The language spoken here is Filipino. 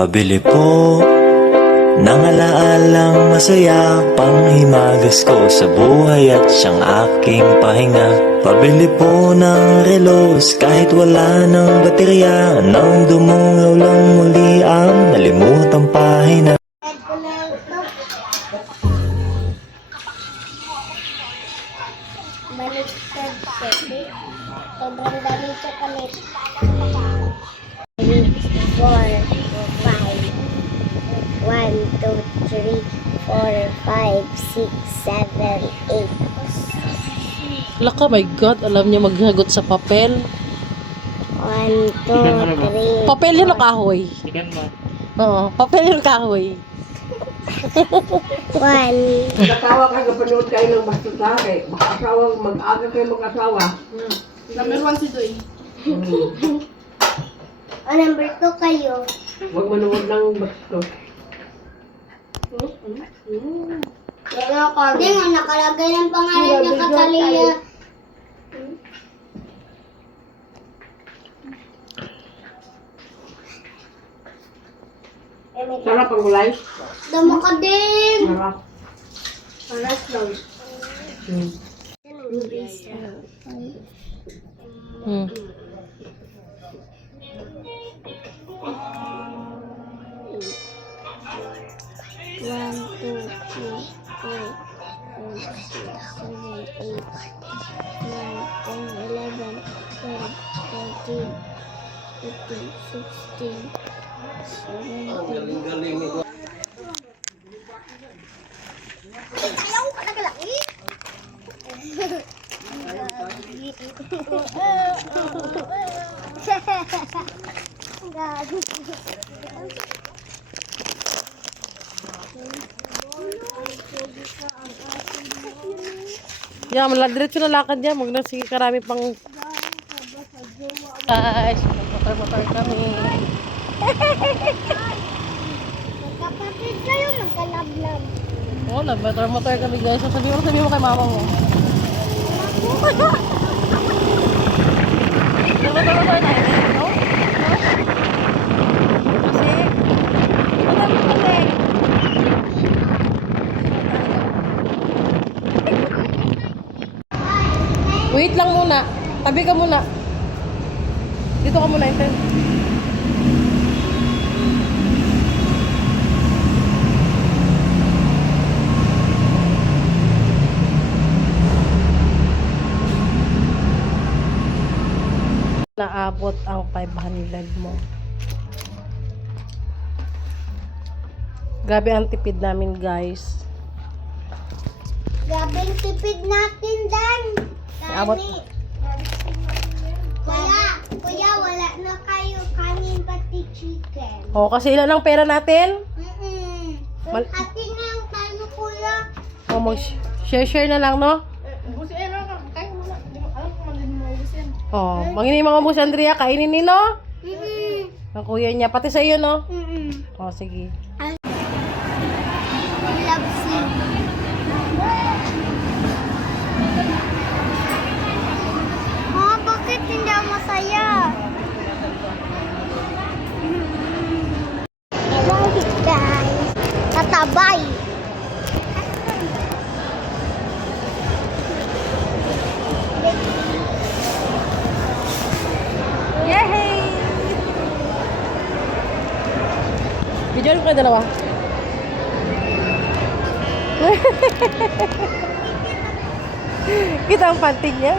Pabili po ng alaalang masaya, panghimagas ko sa buhay at siyang aking pahinga. Pabili po ng relos kahit wala ng baterya, nang dumungaw lang muli ang nalimutang pahina. Baliktad kasi. Sobrang daming chocolate. 3, 4, 5. 1, 2, 3, 4, 5, 6, 7, 8. Laka, my God, alam niya maghagot sa papel. 1, 2, 3. Papel yun o kahoy? Oo, papel yun o kahoy. 1. Mag-asawa ka, kapanood kayo ng bastos sa akin. Mag-aga kayo mag-asawa. Number 1 si Doy. O, number 2 kayo. Huwag manood ng bastos. Hindi nga, nakalagay ng pangalan ng Catalina. Sarap ang gulay. Damo ka din. Sarap. Paras lang. Hmm. One, two, three, four, 5, 6, 7, 8, 9, 10, 11, 12, 13, 15, 16, 17. Ayaw ka na kalaki. Yan, maladiretso na lakad yan. Huwag na sige karami pang... Guys, motor-motor kami. Magkapatid kayo, magkalablab. Oo, nag-motor-motor kami guys. Sabi mo kay mama mo. Nag-motor-motor tayo, no? Kasi, wala mo kasi. Wait lang muna. Tabi ka muna. Dito ka muna, Enten. Naabot ang 500 mo. Grabe ang tipid namin, guys. Grabe ang tipid natin, Dan. Abot. Kuya, wala na kayo kanin pati chicken. Oh, kasi ilan ang pera natin? Ate na yung tayo, kuya. Oh, mag-share na lang, no? Busin na ka. Kain mo na. Alam ko man din mo busin. Oh, mangini mga bus Andrea, kainin ni, no? Ang kuya niya, pati sa iyo, no? Oh, sige. I love you. Oh, bakit hindi ako masaya? Right, guys. Tatabay. Yay! Video ko kayo dalawa. Kita ang panting niya.